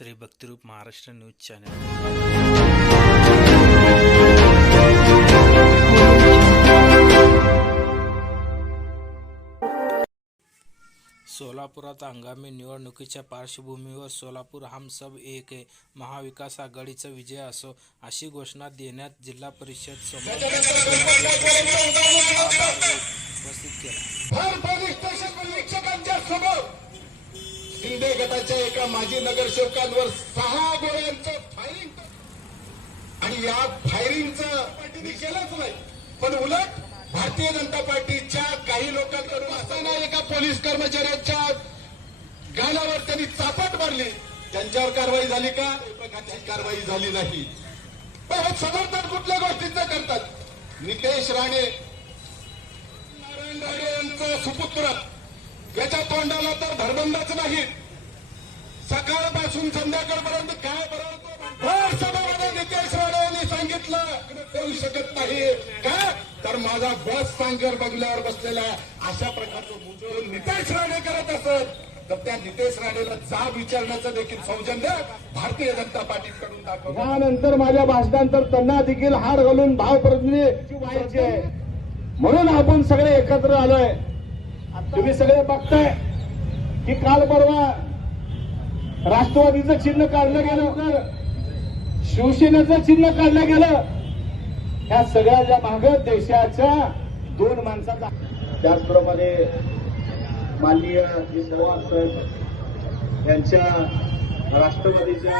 Shri Bhaktirup Maharashtra news channel. सोलापुरात आगामी निवडणुकीच्या पार्श्वभूमीवर सोलापूर हम सब एक है महाविकास आघाडीचा विजय असो अशी घोषणा देण्यात जिल्हा परिषद समोर उपस्थित केला। शिंदे गटाच्या एका माजी नगरसेवकांवर 6 गोळ्यांचं फायरिंग आणि या फायरिंगचं पार्टीने केलंच नाही, पण उलट भारतीय जनता पार्टीच्या काही लोकांकडून असताना एका पोलीस कर्मचाऱ्याच्या गालावर त्यांनी चापट मारली। त्यांच्यावर कारवाई झाली का? प्रकारची कारवाई झाली नाही। पण हे समर्थन कुठल्या गोष्टीचं करतात? नितेश राणे नारायण राणे यांचं सुपुत्र याच्या तोंडाला तर धरबंदाच नाही। सकाळपासून संध्याकाळपर्यंत काय भर सभामध्ये नितेश राणे यांनी सांगितलं करू शकत नाही का? तर माझा बस सांगर बंगल्यावर बसलेला अशा प्रकारचं मुजोर नितेश राणे करत असत तर त्या नितेश राणेला जाब विचारण्याचं देखील सौजन्य भारतीय जनता पार्टीकडून दाखवलं। त्यानंतर माझ्या भाषणानंतर त्यांना देखील हार घालून भाव प्रतिनिधी व्हायचे आहे, म्हणून आपण सगळे एकत्र आलोय। तुम्ही सगळे बघताय की काल परवा राष्ट्रवादीचं चिन्ह काढलं गेलं, शिवसेनेचं चिन्ह काढलं गेलं। ह्या सगळ्याच्या मागे देशाच्या 2 माणसाचा, त्याचप्रमाणे माननीय पवार साहेब यांच्या राष्ट्रवादीच्या